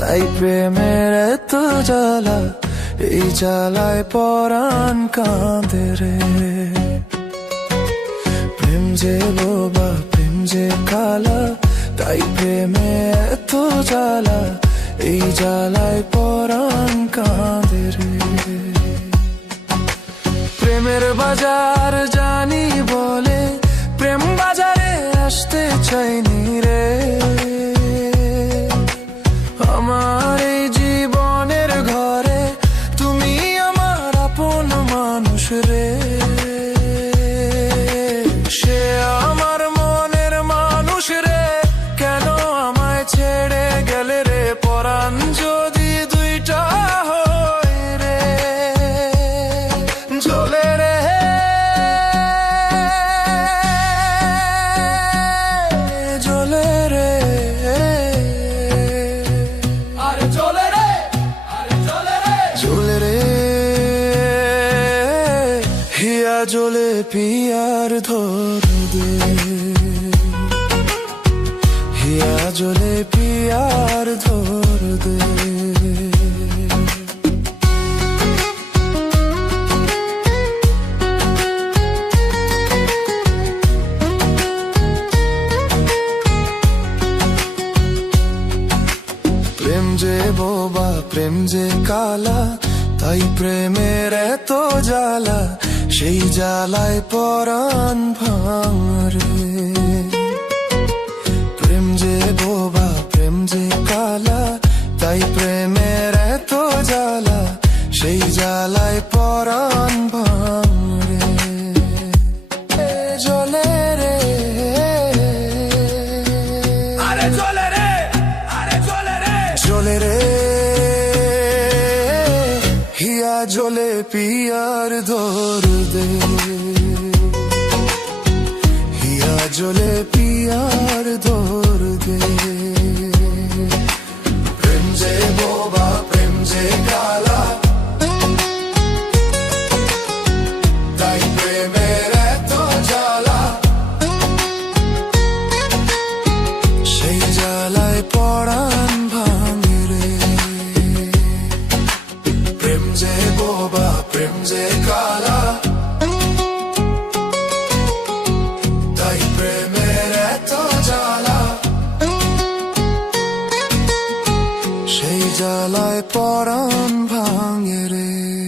তাই প্রেমের এত জ্বালা, এই জ্বালায় পরাণ কাঁদে রে। প্রেম যে বোবা প্রেম যে কালা তাই প্রেমে এত জ্বালা, এই জ্বালায় পরাণ কাঁদে রে। প্রেমের বাজার জানি বলে, প্রেম বাজারে আসতে চাইনি রে। জ্বলে পিয়ার ধর দে। হিয়া জ্বলে পিয়ার ধর দে। প্রেম যে বোবা, প্রেম যে কালা, তাই প্রেমের এত জ্বালা। সেই জ্বালায় পরাণ ভাঙরে। প্রেম যে বোবা প্রেম যে কালা তাই প্রেমের এত জ্বালা সেই জ্বালায় পরাণ ভাঙরে। এ জ্বলে রে। আরে চলে রে আরে চলে রে। জ্বলে রে। হিয়া জ্বলে পিয়ার ধর। দে সেই জ্বালায় পরাণ ভাঙে রে।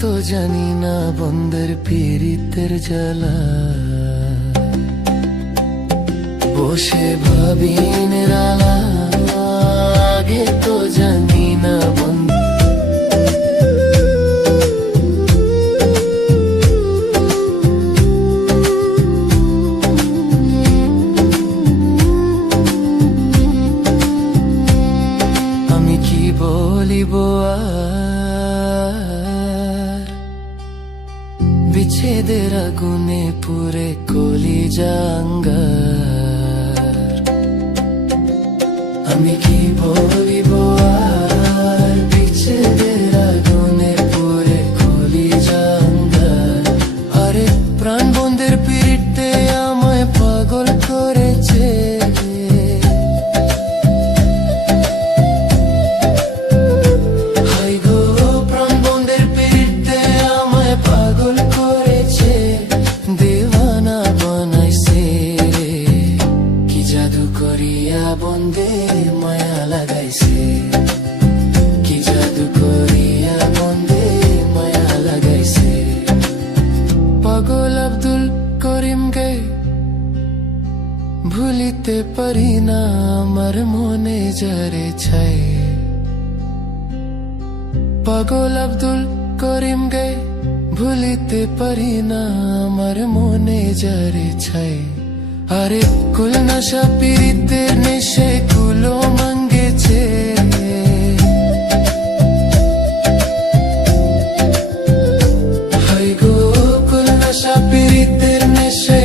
তো জানি না বন্দের পীড়িতের জ্বালা। বসে ভাবি নিরালা যারে ছাই পাগল আব্দুল করিম গে ভুলিতে পারি না আমার মনে যারে ছাই আরে কুল নশা পিরিতে নেশে কুলো মঙ্গেছে পিরিতের নেশে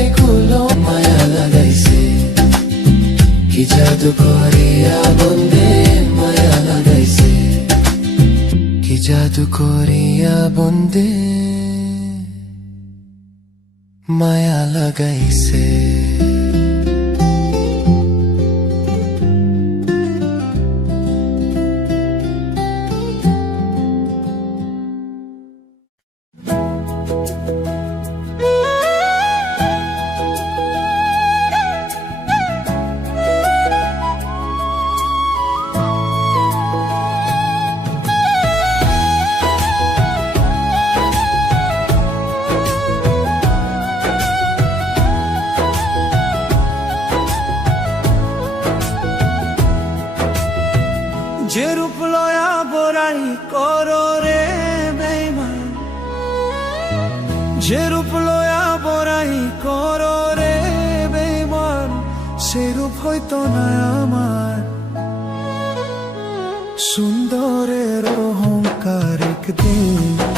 জাদু করিয়া বন্দে মায়া লাগাইছে। হয়তো না আমার। সুন্দরের অহংকার একদিন